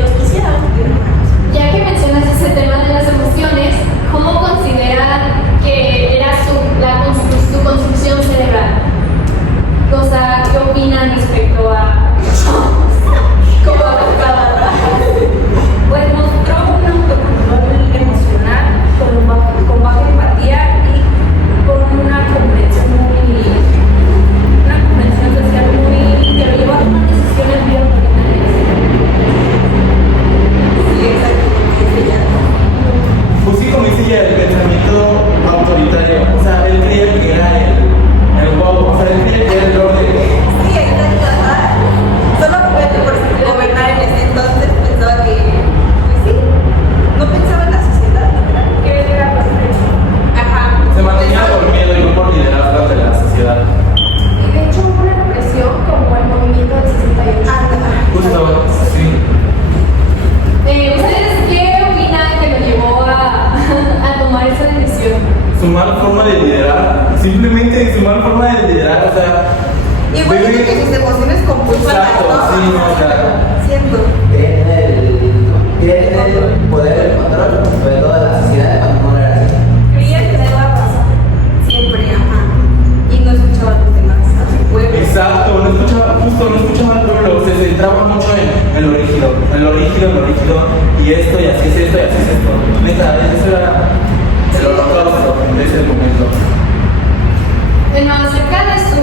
los quisiera. Ya que mencionas ese tema de las emociones, ¿cómo consideran que era su construcción cerebral? O sea, ¿qué opinan respecto a cómo afectaba? Pues mostró un autocontrol emocional con baja empatía y con una comprensión social muy que lo llevó a tomar decisiones muy autoritarias. Sí, exacto. Pues sí, como dice ella, el pensamiento autoritario. O sea, él creía que era el guau, o sea, él creía que era el orden. Sí, exacto. Ajá. Solo por gobernar en ese entonces pensaba que, pues sí, no pensaba en la sociedad, ¿verdad? Que él era perfecto. Ajá. Se mantenía por miedo y no por liderazgo de la sociedad. Y de hecho hubo una represión como el movimiento del 68. Justo, sí. ¿Ustedes qué opinan que lo llevó a tomar esa decisión? Su mala forma de liderar, simplemente su mala forma de liderar, o sea. Igual siento que sus emociones compulsan a Exacto, todos. sí, no, o sea. Siento. Tienen el poder del control sobre toda la sociedad cuando no era así. Creía que le iba a pasar. Siempre, ajá. Y no escuchaba a los demás, a su pueblo. Exacto, no escuchaba al pueblo, se centraba mucho en lo rígido, y esto, y así es esto, y así es esto. Neta, eso era el holocausto de ese momento. Bueno, acerca de su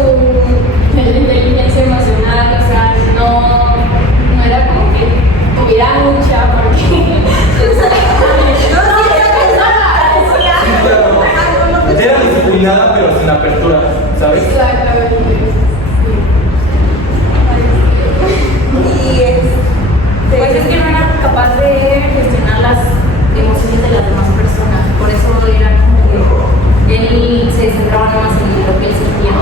inteligencia emocional, o sea, no era como que tuviera mucha, porque Era disciplinada, pero sin apertura, ¿sabes? exactamente. Y Pues es que no era capaz de gestionar las emociones de las demás personas, por eso era como que él se centraba más en lo que él sentía.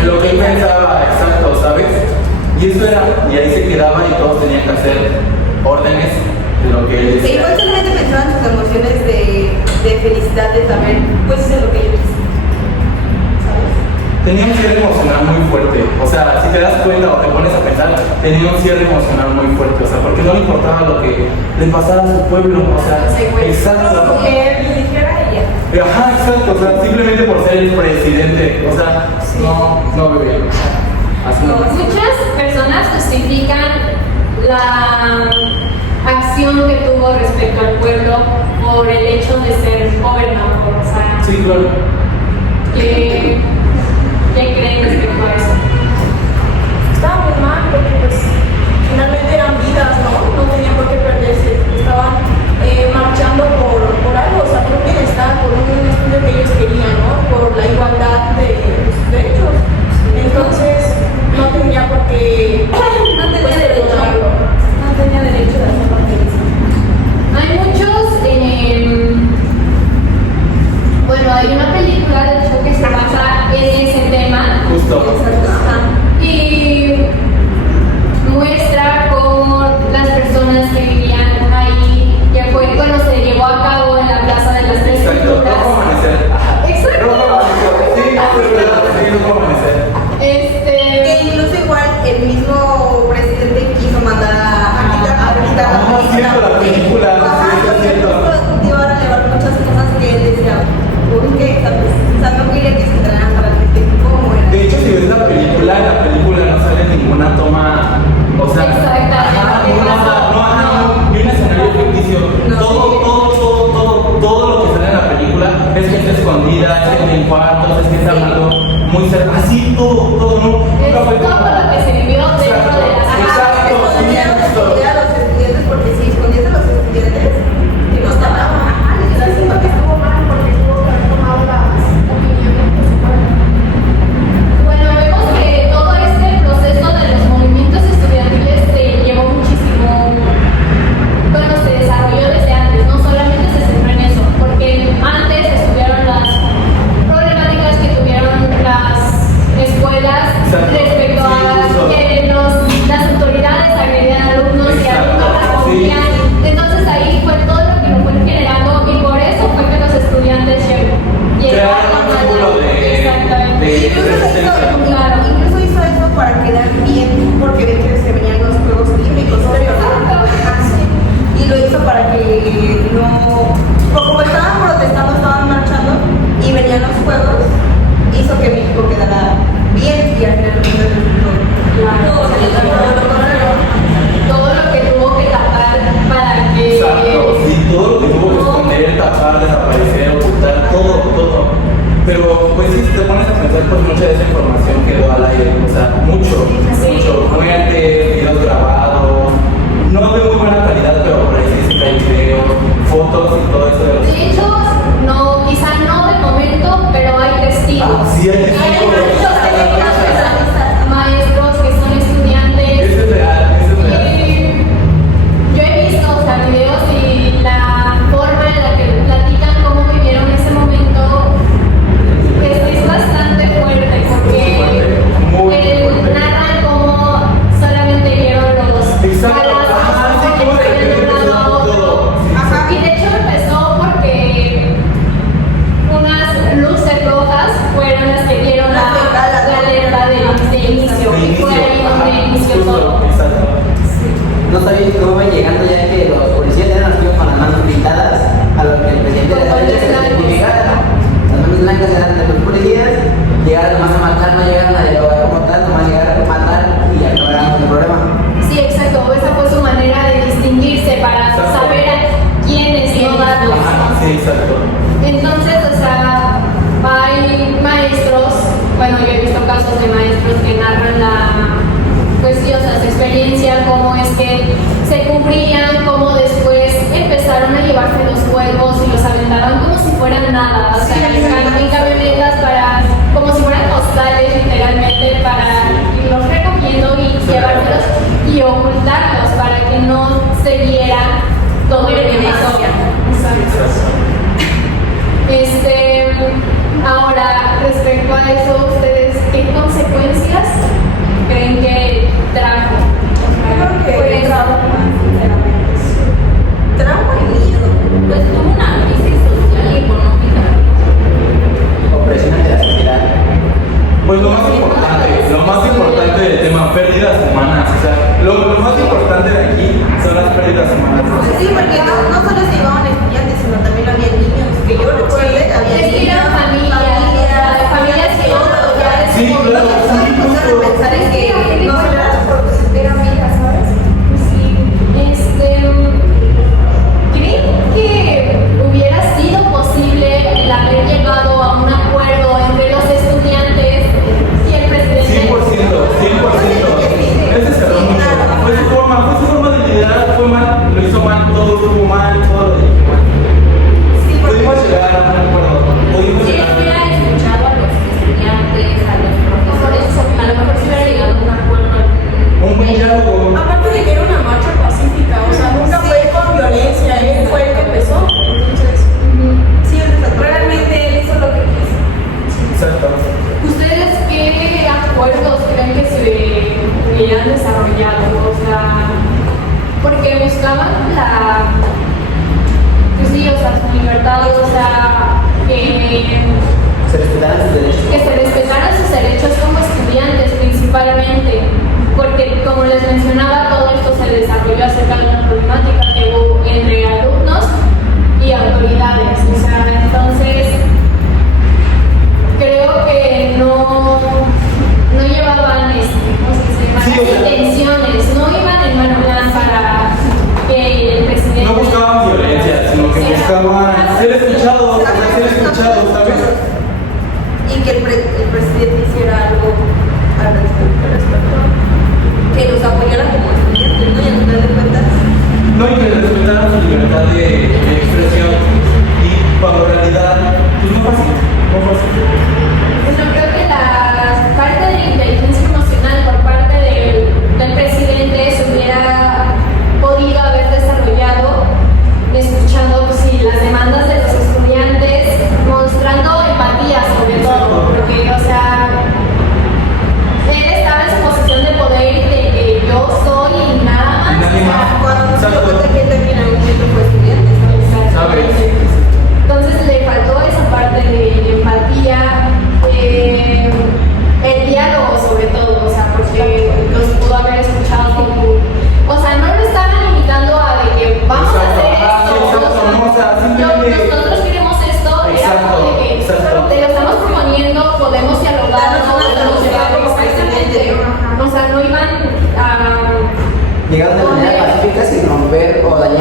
En lo que él pensaba, exacto, ¿sabes? Y eso era, y ahí se quedaba y todos tenían que hacer órdenes de lo que él e decía. igual solamente pensaba en sus emociones de felicidad, de saber, pues eso es lo que yo quise. Tenía un cierre emocional muy fuerte, o sea, si te das cuenta o te pones a pensar, tenía un cierre emocional muy fuerte, o sea, porque no le importaba lo que le pasara a su pueblo, o sea, exacto. Que él dijera ella. Ajá, exacto, o sea, simplemente por ser el presidente, o sea, no bebé. Así no. Muchas personas justifican la acción que tuvo respecto al pueblo por el hecho de ser gobernador, o sea, Sí, claro. ¿qué creen respecto a eso? Estaba muy mal porque pues finalmente eran vidas, ¿no? No tenían por qué perderse. Estaban marchando por algo, o sea, por un bienestar, por un estudio que ellos querían, ¿no? Por la igualdad de sus derechos. Entonces, no tenía por qué No tenía derecho. perdonarlo. No tenía derecho de hacer parte de eso. Hay muchos, bueno, hay una película de hecho que se basa en ese tema Justo. y muestra cómo la ellos cómo ven llegando ya que los policías eran los que iban con las manos pintadas a lo que el presidente de la derecha se les identificara, ¿no? Las manos blancas eran de los policías, llegaron más a matar, no llegaron a dialogar como tal, nomás llegaron a matar y acabaron con el problema. Sí, exacto. Esa fue su manera de distinguirse para saber a quiénes no darlos. Ajá, sí, exacto. Entonces, o sea, hay maestros, bueno, yo he visto casos de maestros que narran pues sí, o sea, su experiencia, cómo es que se cumplían, cómo después empezaron a llevarse los juegos y los aventaban como si fueran nada, o sea, en camionetas como si fueran postales literalmente para irlos recogiendo y llevárselos y ocultarlos para que no se viera todo el evento. Ahora, respecto a eso, ¿ustedes qué consecuencias creen que trajo? Yo creo que Pues, trauma, sinceramente. Trauma y miedo. pues tuvo una crisis social y económica. Opresión de la sociedad. Pues lo más importante del tema, pérdidas humanas. O sea, lo más importante de aquí son las pérdidas humanas. Pues sí, porque no solo se llevaban estudiantes, sino también había niños. Que yo recuerde, había Es que niños, eran familias que todo, ya es Sí, como, claro, no te puedes empezar a pensar en que no solo era por eran vidas, ¿sabes? Sí, ¿creen que hubiera sido posible el haber llegado a un acuerdo entre los estudiantes y el presidente? 100%, 100%. Ese se lo mucho. Fue su forma de liderar, fue mal, lo hizo mal, todo estuvo mal, todo lo dije mal. Sí, porque Pudimos llegar a un acuerdo, pudimos Si él llegar. hubiera escuchado a los estudiantes, a los profesores, a lo mejor se hubiera llegado a un acuerdo. Un buen diálogo. Aparte de que era una marcha pacífica, o sea, nunca fue con violencia, él fue el que empezó. Entonces, sí, realmente él hizo lo que quiso. Exacto. ¿Ustedes qué acuerdos creen que se hubieran desarrollado? O sea, porque buscaban pues sí, o sea, su libertad, o sea, Se respetaran sus derechos. que se respetaran sus derechos como estudiantes principalmente, porque como les mencionaba, todo esto se desarrolló acerca de una problemática que hubo entre alumnos y autoridades, o sea, entonces creo que no llevaban ¿cómo se dice? Malas Sí, o sea, intenciones, no iban en mano para que el presidente No buscaban violencia, sino que buscaban ser escuchados, ¿sabes? Y que el presidente hiciera algo al respecto. Que los apoyara como estudiantes, ¿no? Y al final de cuentas, No, y que respetaran su libertad de expresión. Y cuando en realidad, pues no fue así, no fue así. Pues yo creo que la parte de inteligencia emocional por parte del presidente se hubiera podido haber desarrollado escuchando pues, sí, las demandas de los estudiantes, mostrando empatía sobre todo, porque, o sea, él estaba en su posición de poder y de que yo soy y nada más. Y nadie o sea, más. cuando se dio Exacto. cuenta que él también en un momento fue estudiante, ¿sabes? ¿Sabes? Entonces le faltó esa parte de empatía, el diálogo sobre todo, o sea, porque los pudo haber escuchado como, o sea, no lo estaban limitando a de que vamos a hacer Exacto. esto, Sí, exacto, no, o sea, simplemente- nosotros queremos esto, era Exacto, como de que exacto. te lo estamos proponiendo, podemos dialogar, Danos una podemos llegar solución como presidente. o sea, no iban a Llegaron de manera pacífica sin romper o dañar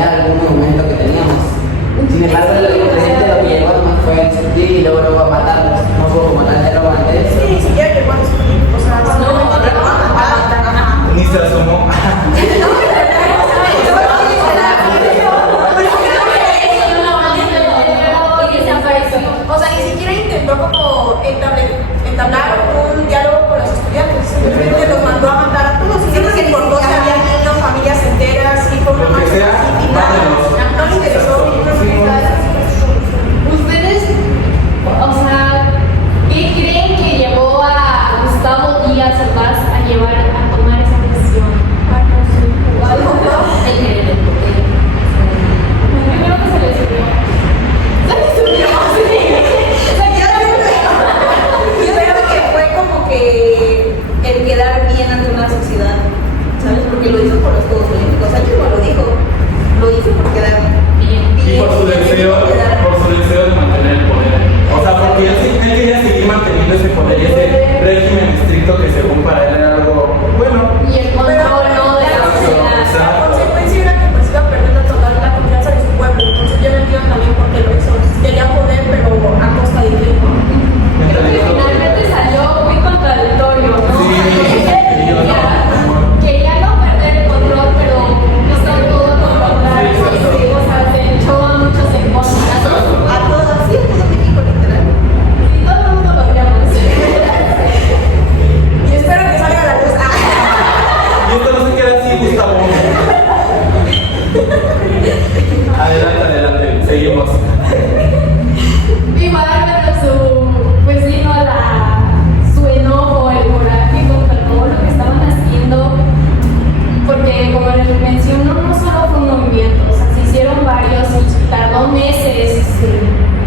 ¿no? Meses.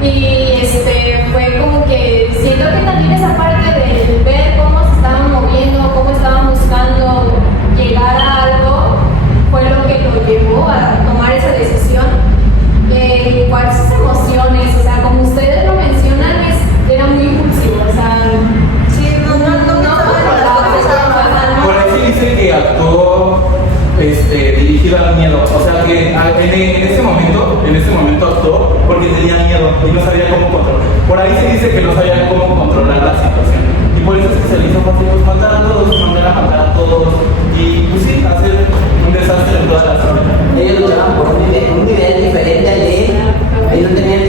Y fue como que siento que también esa parte de ver cómo se estaban moviendo, cómo estaban buscando llegar a algo, fue lo que lo llevó a tomar esa decisión. Igual sus emociones, o sea, como ustedes lo mencionan, era muy impulsivo, o sea, Sí, no controlaba las cosas que estaban pasando. Por ahí se dice que actuó dirigido al miedo. O sea que en ese momento actuó porque tenía miedo y no sabía cómo controlar. Por ahí se dice que no sabía cómo controlar la situación. Y por eso es que se le hizo fácil pues, matar a todos, mandar a matar a todos y pues sí, hacer un desastre en todas las zonas. Ellos luchaban por un nivel diferente al de él. Ellos no tenían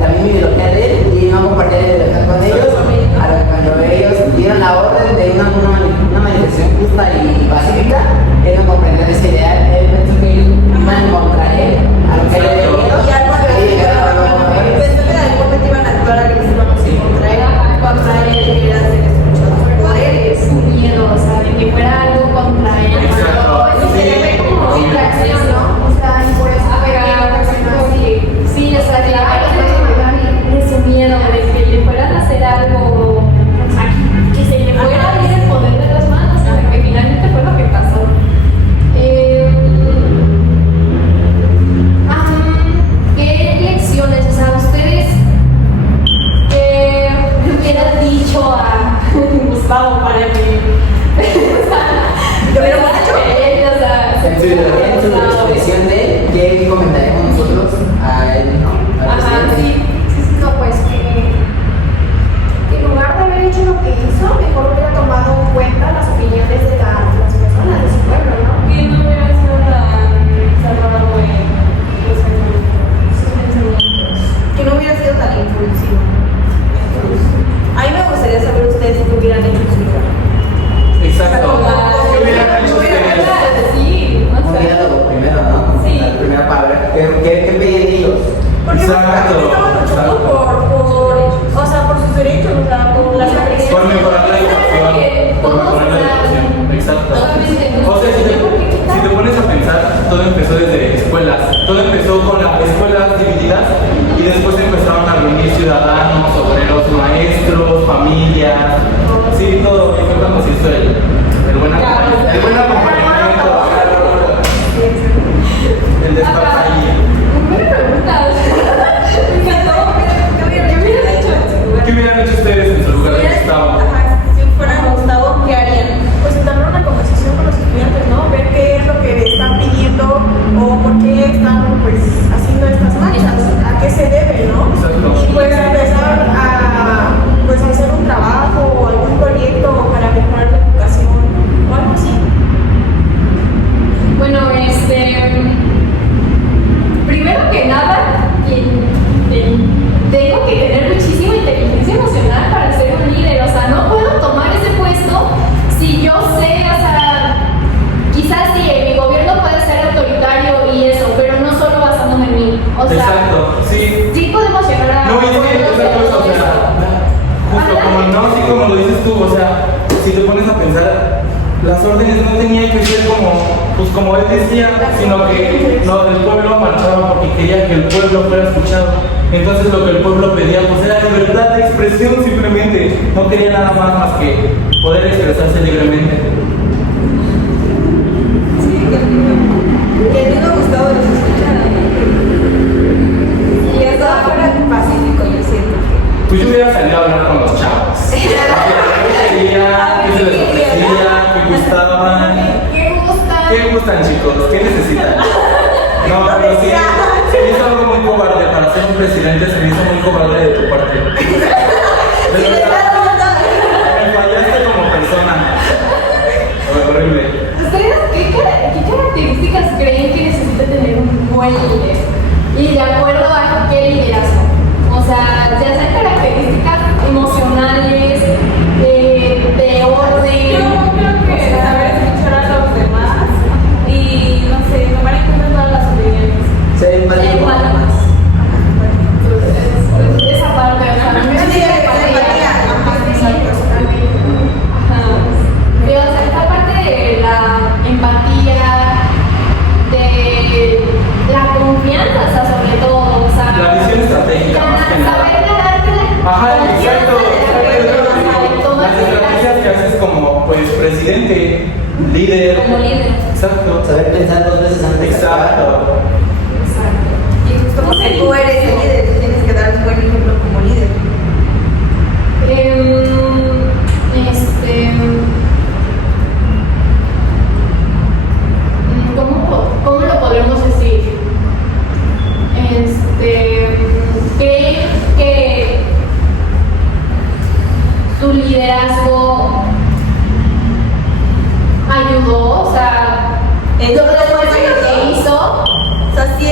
la misma ideología de él y no compartían la ideología con ellos. A lo que cuando ellos dieron la orden de una manifestación justa y pacífica, él no comprendió esa idea. Él pensó que ellos iban contra él, a lo que él le dio miedo. Y algo que pensó que en algún momento iban a actuar a que se iban a contra él y era ser escuchados por él. su miedo, o sea, de que fuera algo contra él. Exacto. Eso sería ver como distracción, ¿no? O sea, y por eso sí, o sea, que de su miedo, de que le fueran a hacer algo, o sea, que se le fuera a ir el poder de las manos, o sea, que finalmente fue lo que pasó. ¿Qué lecciones, o sea, ustedes le hubieran dicho a Gustavo para que ¿Lo hubiéramos hecho? En su ideología, en su expresión de él, ¿qué comentaríamos nosotros a él, no? Al Ajá, presidente. sí. No, pues que en lugar de haber hecho lo que hizo, mejor hubiera tomado en cuenta las opiniones de las personas, de su pueblo, ¿no? Que no hubiera sido tan cerrado en sus pensamientos. Que no hubiera sido tan impulsivo. A mí me gustaría saber ustedes qué hubieran hecho en su vida. Exacto. ¿Qué hubieran hecho ustedes? Sí, o Como sea, diálogo primero, ¿no? Sí. La primera palabra. ¿Qué pedían ellos? Porque Exacto. básicamente estaban luchando o sea, por sus derechos, o sea, por las agresiones. Por mejorar la educación. Por mejorar la educación. Exacto. O sea, si te pones a pensar, todo empezó desde escuelas. Todo empezó con las escuelas divididas y después empezaron a reunir ciudadanos, obreros, maestros, familias. Sí, todo. Y fue cuando se hizo el buen acompañamiento. El despapalle. me preguntas. Me encantó. ¿Qué hubiera hecho en su lugar? ¿Qué hubieran hecho ustedes en su lugar de Gustavo? Ajá, si fueran Gustavo, ¿qué harían? Pues entablar una conversación con los estudiantes, ¿no? Ver qué es lo que están pidiendo o por qué están pues haciendo estas marchas, a qué se debe, ¿no? Exacto. Y pues empezar a pues hacer un trabajo o algún proyecto para mejorar la educación o algo así. Bueno, primero que nada, tengo que tener muchísima inteligencia emocional para ser un líder. O sea, no puedo tomar ese puesto si yo sé, o sea, quizás sí, mi gobierno puede ser autoritario y eso, pero no solo basándome en mí. O sea, Exacto, sí. sí podemos llegar a No, y es que acuerdos esa de cosa, todo o sea, eso. justo como no, sí, como lo dices tú, o sea, si te pones a pensar, las órdenes no tenían que ser como él decía, sino que no, el pueblo marchaba porque quería que el pueblo fuera escuchado. Entonces lo que el pueblo pedía pues era libertad de expresión simplemente, no quería nada más que poder expresarse libremente. Sí, que el mismo Gustavo los escuchara. Y eso fuera pacífico, yo siento que. Pues yo hubiera salido a hablar con los chavos. ¿Qué se les ofrecía? ¿Qué gustaban? ¿Qué gusta? ¿Qué gustan, chicos? ¿Qué necesitan? No, pero sí, se me hizo algo muy cobarde. Para ser un presidente se me hizo muy cobarde de tu parte. De verdad, me fallaste como persona. Horrible. ¿Ustedes qué características creen que necesita tener un buen líder? Y de acuerdo a qué liderazgo. O sea, ya sean características emocionales, de orden. Yo creo que saber escuchar a los demás y, no sé, tomar en cuenta todas las opiniones. Ser empático. Esa parte, o sea, a mí me Sí, parece empatía. Ajá. Pero, o sea, esta parte de la empatía, de la confianza, o sea, sobre todo, que nada. saber nadártela. Ajá, Cualquiera exacto. sabe tomar Las estrategias que haces como pues presidente, líder. como líder. Exacto. Saber pensar dos veces antes de actuar. Exacto. Exacto. Y justo porque tú eres el líder, tú tienes que dar un buen ejemplo como líder. ¿Cómo lo podremos decir? ¿Creen que su liderazgo ayudó? O sea, Es lo que hizo. O sea, si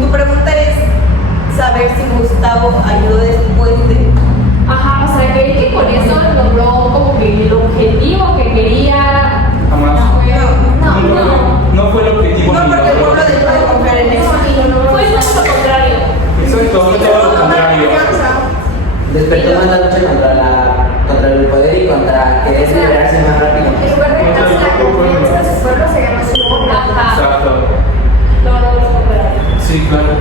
tu pregunta es saber si Gustavo ayudó después de... Ajá, o sea, ¿creen que con eso logró como que el objetivo que quería? Jamás. No. No fue el objetivo. No, ni porque el logró. pueblo dejó de confiar en eso. Fue todo lo contrario. Exacto, no todo lo contrario. Despertó más la lucha contra el poder y contra querer liberarse más rápido. En lugar de ganarse la confianza de su pueblo, se ganó su voto. Ajá. Exacto. Todo lo contrario. Sí, claro.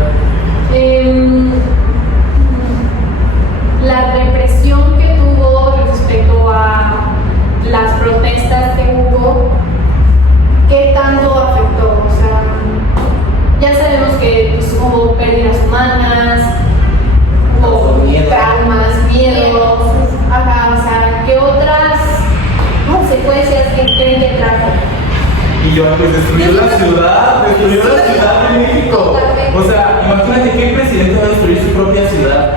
La represión que tuvo respecto a las protestas que hubo, ¿qué tanto afectó? O sea, ya sabemos que pues, hubo pérdidas humanas, hubo Miedo. traumas, miedos, ajá, o sea, ¿qué otras consecuencias que creen que trajo? Y yo, pues destruyó la ciudad de México. O sea, imagínate qué presidente va a destruir su propia ciudad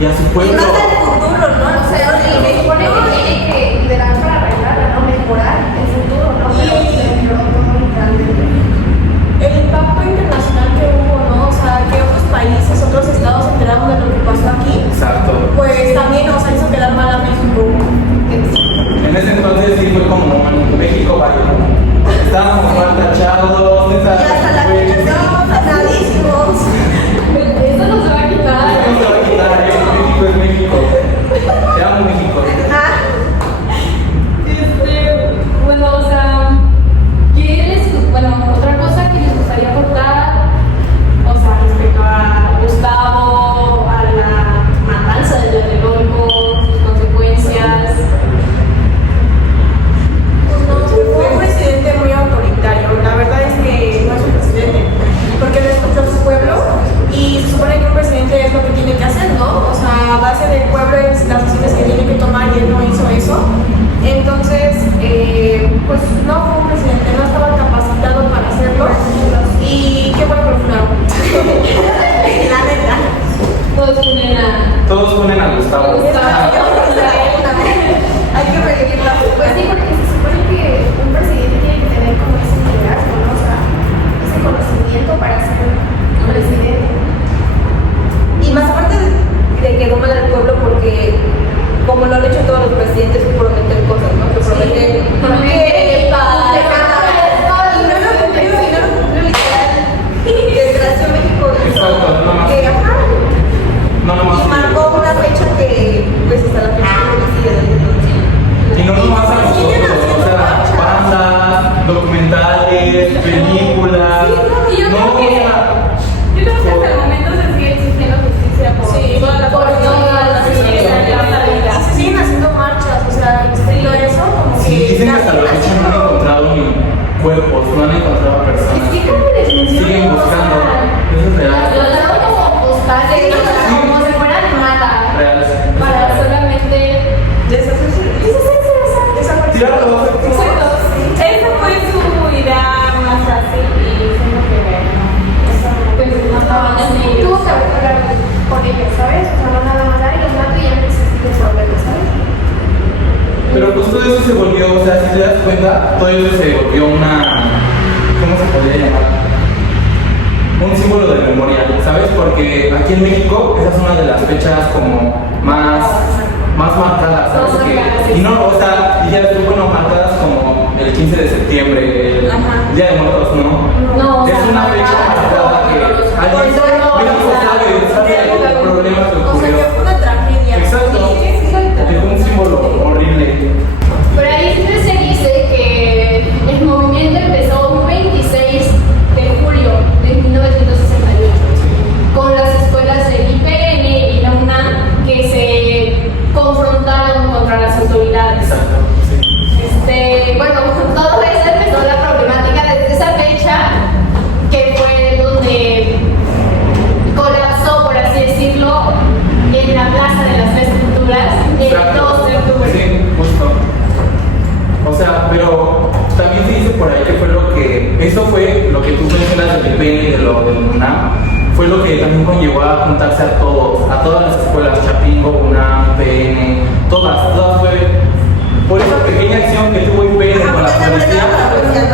y a su Y pueblo. más al futuro, ¿no? O sea, Se supone que tiene que liderar para arreglarla, ¿no? Mejorar el futuro, ¿no? Pero se mejoró todo literalmente. El impacto internacional que hubo, ¿no? O sea, que otros países, otros estados se enteraron de lo que pasó aquí, Exacto. pues también nos hizo quedar mal a México. En ese entonces sí fue como en México, vaya. Estábamos mal tachados. y hasta la fecha estamos asadísimos. Eso no se va a quitar. No se va a quitar, México es México. Te amo, México. Ah, Bueno, o sea, otra cosa que les gustaría aportar, o sea, respecto a Gustavo, a la matanza de Tlatelolco, sus consecuencias. Fue un presidente muy autoritario. La verdad es que no es un presidente, porque no escuchó a su pueblo y se supone que un presidente es lo que tiene que hacer, ¿no? O sea, a base del pueblo y las decisiones que tiene que tomar y él no hizo eso. Entonces, pues no fue un presidente, no estaba capacitado para hacerlo y qué bueno que lo funaron. La neta. Todos ponen a Todos ponen a Gustavo. hay que reelegir la Pues sí, porque se supone que un presidente tiene que tener como ese liderazgo, ¿no? O sea, ese conocimiento para ser un presidente. Y más aparte de que doma al pueblo porque como lo han hecho todos los presidentes que prometen cosas, ¿no? Que prometen que para y no lo cumplió literal. Desgració México. Exacto, no más. Que ajá. No nomás. Y marcó una fecha que pues hasta la fecha que sigue desde entonces. Y no nomás a nosotros, o sea, bandas, documentales, películas. Y yo creo que hasta el momento se sigue exigiendo justicia por Sí, todas las Y se siguen haciendo marchas, o sea, todo eso como que... Sí, dicen que hasta la fecha no han encontrado ni cuerpos, no han encontrado personas. Es que como les menciono, Siguen buscando. Eso es real. Los daban como postales, o sea, como si fueran nada, Real. para solamente Deshacerse. Tirarlo. Exacto. Esa fue su idea más fácil y siendo que pues no estaban en ellos. Tuvo que hablar con ellos, ¿sabes? O sea, no nada más dar y los mato y ya no existe el problema, ¿sabes? Pero pues todo eso se volvió, o sea, si te das cuenta, todo eso se volvió una. ¿Cómo se podría llamar? Un símbolo de memoria, ¿sabes? Porque aquí en México esa es una de las fechas como más marcadas, ¿sabes? Más marcadas, Y no, o sea, dijeras tú, bueno, marcadas como el 15 de septiembre, el Día de Muertos, ¿no? No, o Es sea, una fecha marcada que alguien, México sabe el problema que O sea, ocurrió. que fue una tragedia. Exacto. Dejó un símbolo horrible. Por ahí siempre se dice que el movimiento empezó un 26 de julio de 1968 con las escuelas del IPN y la UNAM del IPN y de lo del UNAM fue lo que también conllevó a juntarse a todas las escuelas, Chapingo, UNAM, PN, todas fue por esa pequeña acción que tuvo IPN con la policía,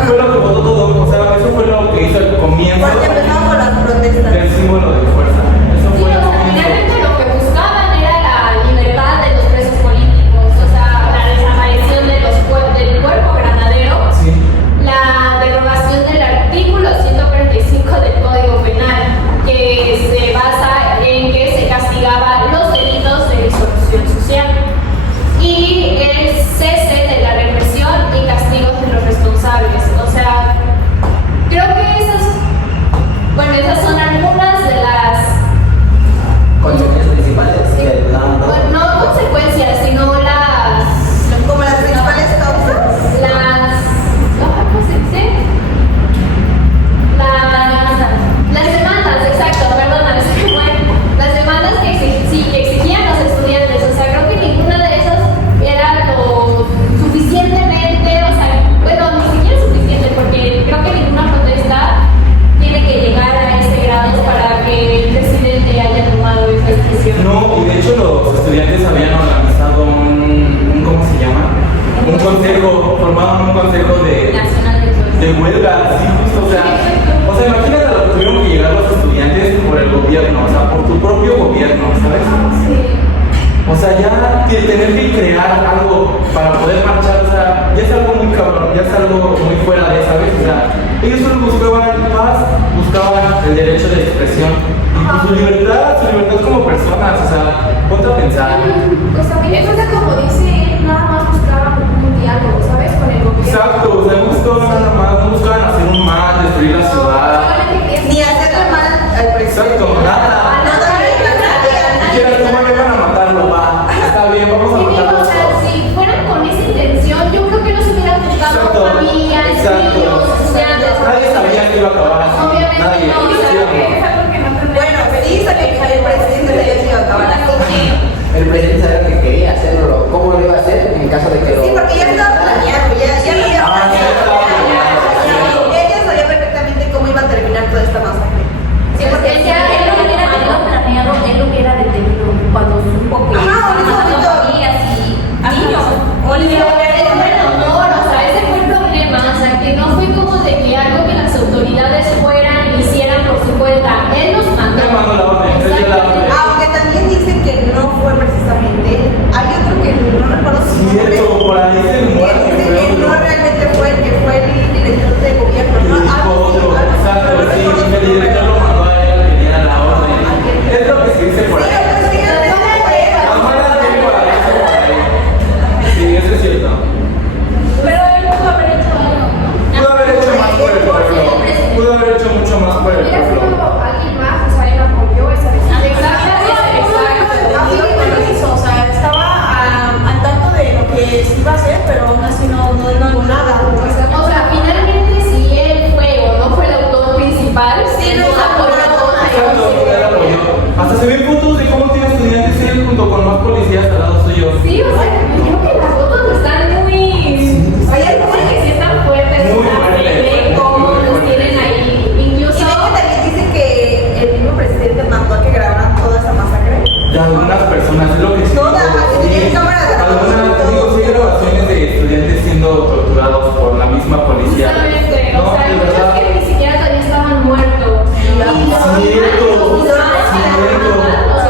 fue lo que votó todo, o sea, eso fue lo que hizo el comienzo Porque empezamos con las protestas. del símbolo de fuerza. Eso Sí, fue o el sea, comienzo. finalmente lo que buscaban era la libertad de los presos políticos, o sea, la desaparición del cuerpo granadero, Sí. la derogación del artículo 145 del Código Penal, que se basa en que se castigaba los delitos de disolución social, y el cese de la represión y castigos de los responsables. O sea, creo que esas son algunas de las, Consecuencias principales que daban todo. bueno, no consecuencias, sino Como las principales causas. ¿cómo se dice? Las demandas, exacto, perdona, es que bueno, las demandas que exigían los estudiantes, o sea, creo que ninguna de esas era lo suficientemente, o sea, bueno, ni siquiera suficiente, porque creo que ninguna protesta tiene que llegar a ese grado para que el presidente haya tomado esa decisión. No, y de hecho los estudiantes habían organizado un ¿cómo se llama? Un consejo, formaron un consejo Nacional de huelga, sí, justo, o sea, imagínate a lo que tuvieron que llegar los estudiantes por el gobierno, o sea, por tu propio gobierno, ¿sabes? O sea, ya que tener que crear algo para poder marchar, o sea, ya es algo muy cabrón, ya es algo muy fuera de, ¿sabes? O sea, ellos solo buscaban paz, buscaban el derecho de expresión y pues, su libertad como personas, o sea, ponte a pensar. Pues también eso es como dice él, nada más buscaban un diálogo, ¿sabes? Con el gobierno. Exacto, o sea, no buscaban nada más, no buscaban hacer un mal, destruir la ciudad. Ni hacerle mal al presidente. Exacto, nada. No darle Si quieres, ¿cómo le van a matarlo? Va, está bien, vamos a Sí, digo, matarlo. o sea, si fueran con esa intención, yo creo que no se hubieran buscado Exacto, familias, exacto. niños, estudiantes. Nadie sabía que iba a acabar así. Obviamente Nadie. no, Yo ¿sí creo o que no? es algo que no tendría Bueno, sí, sabía que el presidente sabía que iba a acabar así. El presidente sabía que quería hacerlo, cómo lo iba a hacer en caso de que lo. Sí, porque ya estaba planeado, ya lo había Ah, sí, ya estaba planeado. Ella sabía perfectamente cómo iba a terminar toda esta masacre. Sí, porque ya él lo hubiera tenido planeado, él lo hubiera detenido cuando supo que Ajá, en ese momento. familias y niños. O Y ni lo siquiera hubiera tenido honor, o sea, ese fue el problema, o sea, que no fue como de que algo que las autoridades fueran y hicieran por su cuenta, él los mandó. Él mandó la orden, él dio la orden. Aunque también dicen que no fue precisamente él. Hay otro que no recuerdo su nombre. Cierto, por ahí se Que muere. dice que no realmente fue el que fue el director de gobierno. Y ¿no? le dijo Algo así, otro, algo así, exacto, pero no sí, recuerdo su el director lo nombre. mandó a él que diera la orden. Es lo que se dice por Sí, ahí. pero sí, no fue él. Las malas lenguas, eso por ahí. Sí, eso es cierto. Pero él pudo haber hecho algo, ¿no? Pudo haber hecho más por el pueblo. Pudo haber hecho mucho más por el Hubiera pueblo. sido alguien más, o sea, él apoyó esa decisión. Así lo hizo, o sea, estaba al tanto de lo que se iba a hacer, pero aún así no hubo nada. O sea, finalmente si él fue o no fue el autor principal, Sí, él no nos apoyó a todos. Exacto, él apoyó. Hasta se ven fotos de cómo tiene estudiantes él junto con más policías al lado suyo. Sí, o sea, creo que las fotos están muy... Oye, no sé que sí están fuertes, Muy o sea, se fuertes, ve cómo muy los fuertes. tienen ahí. Y Incluso... ven que también dicen que el mismo presidente mandó a que grabaran toda esa masacre. De algunas personas, es lo que sí. Todas, que tenían Sí. cámaras de Algunas, todo. digo, sí hay grabaciones de estudiantes siendo torturados por la misma policía. Justamente, No, o sea, hay de muchos verdad. que ni siquiera todavía estaban muertos.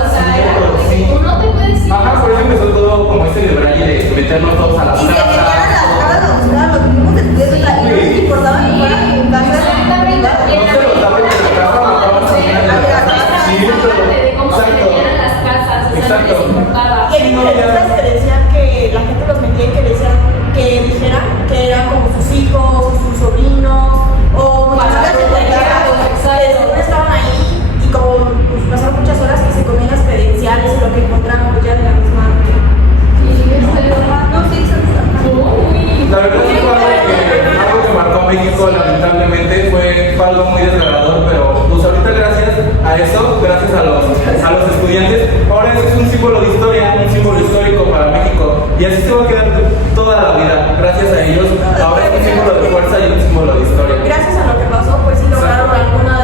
Uno te puede decir... Ajá, por eso empezó todo como ese de Braille de meternos todos a las Y se metían a las casas. casas a buscar a los mismos estudiantes, o sea, y no les importaba que fueran casas Exactamente. privadas. No se los daban en la casa, mataban también en la casa. Sí, de cómo se exacto. metían a las casas, o sea, no Exacto. les importaba. Y hay periodistas que decían que la gente los metía y que decían que dijeran que eran como sus hijos, o sus sobrinos, o Para familiares protegerlos, que siempre estaban ahí y como pues, pasaron muchas horas que se comían las credenciales y lo que encontraron pues, ya de la misma. No, sí, La verdad es que fue algo que marcó a México, lamentablemente, fue algo muy desgarrador, pero pues ahorita gracias a eso, gracias a los estudiantes, ahora eso es un símbolo de historia, un símbolo histórico para México, y así se va a quedar toda la vida, gracias a ellos, ahora es un símbolo de fuerza y un símbolo de historia. Gracias a lo que pasó, pues sí lograron algunas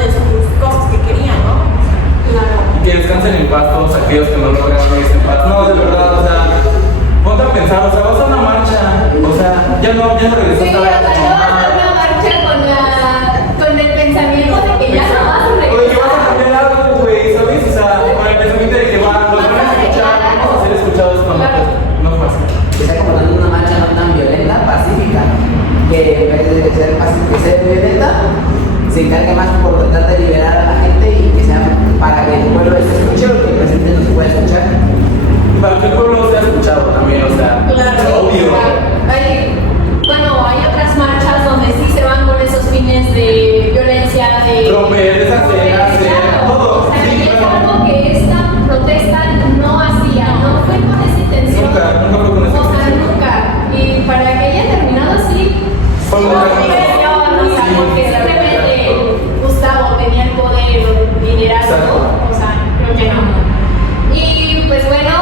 romper, deshacer, hacer, todo. O sea, Sí, y es claro. algo que esta protesta no hacía, no fue con esa intención. Nunca fue con esa O sea, intención. nunca. Y para que haya terminado así, Fue sí, muy no, bueno. o sea, Sí, porque simplemente exacto. Gustavo tenía el poder o el liderazgo, Exacto. o sea, creo que no. Y pues bueno,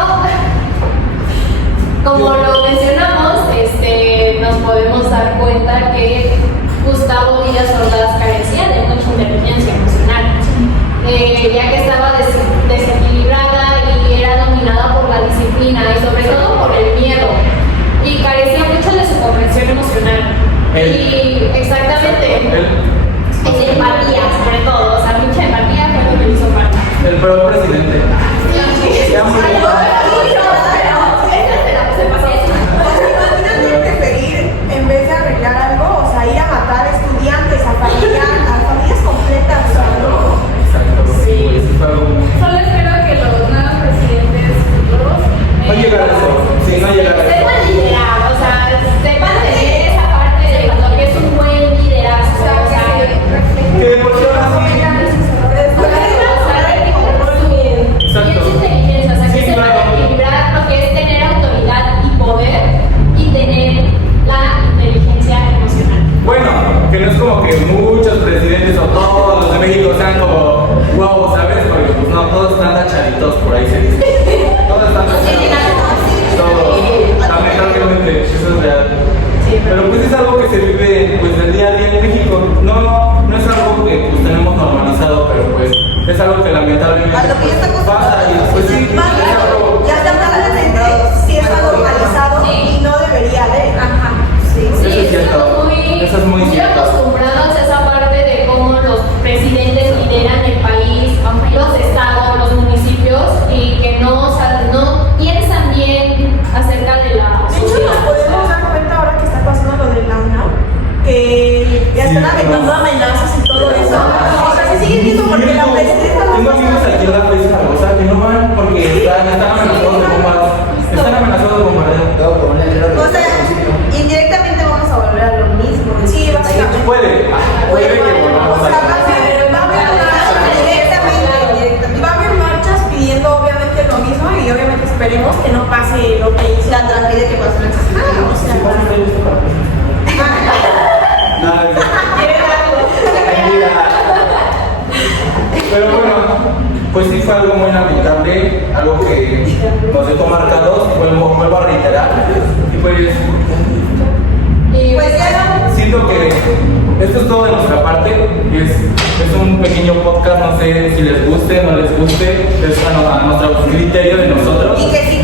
como lo mencionamos, nos podemos dar cuenta que Gustavo Díaz Ordaz carecía de mucha inteligencia emocional, ya que estaba desequilibrada y era dominada por la disciplina y sobre todo por el miedo, y carecía mucho de su comprensión emocional. Y exactamente, Él, y de empatía sobre todo, o sea, mucha empatía fue lo que le hizo falta. el peor presidente. Era muy Imagínate preferir, en vez de arreglar algo, o sea, ir a matar estudiantes, a familias completas, o sea, no. Exacto. Sí. Eso fue algo muy- Solo espero que los nuevos presidentes futuros No llegar a eso. Sí, no llegar a eso. sepan liderar, o sea, sepan tener esa parte de lo que es un buen liderazgo, o sea, Que por sí ahora sí. y es inteligencia, o sea, que Sí, sepan claro. equilibrar lo que es tener autoridad y poder y tener la inteligencia emocional. Bueno, que no es como que muchos presidentes o todos los de México sean como wow, ¿sabes? Porque pues no, todos están tachaditos por ahí se dice. Todos están tachaditos. Todos. Lamentablemente, eso es real. Sí, Pero pues es algo que se vive pues del día a día en México. No es algo que pues tenemos normalizado, pero pues es algo que lamentablemente A lo que ya está pues, pasa y pues sí, Más es bien, algo. ya lamentablemente sí está normalizado y no debería de. Ajá. Sí. Sí, Eso es cierto. estamos Eso es muy cierto. acostumbrados a esa parte de cómo los presidentes lideran el país, los estados, los municipios, y que no, o sea, no piensan bien acerca de la De hecho, nos sociedad. podemos dar cuenta ahora que está pasando lo de la UNAM, que ya están Sí, aventando no. amenazas y todo eso. O sea, se sigue viendo porque la presidenta Tengo no amigos aquí en la presa, o sea, que no van porque están amenazados de bombas. Están amenazados de bombardeo. Todo como un letrero O sea, indirectamente vamos a volver a lo mismo. Sí, básicamente. Puede que volvamos O a sea, va a haber marchas pidiendo obviamente lo mismo y obviamente esperemos que no pase lo que hizo. La tragedia que pasó en esa semana. O sea, Nada, mentira. Pero bueno, pues sí fue algo muy lamentable, algo que nos dejó marcados, vuelvo a reiterar. Y pues Y Pues ya. siento que esto es todo de nuestra parte. Es un pequeño podcast, no sé si les guste o no les guste, es a nuestro criterio de nosotros. Y que si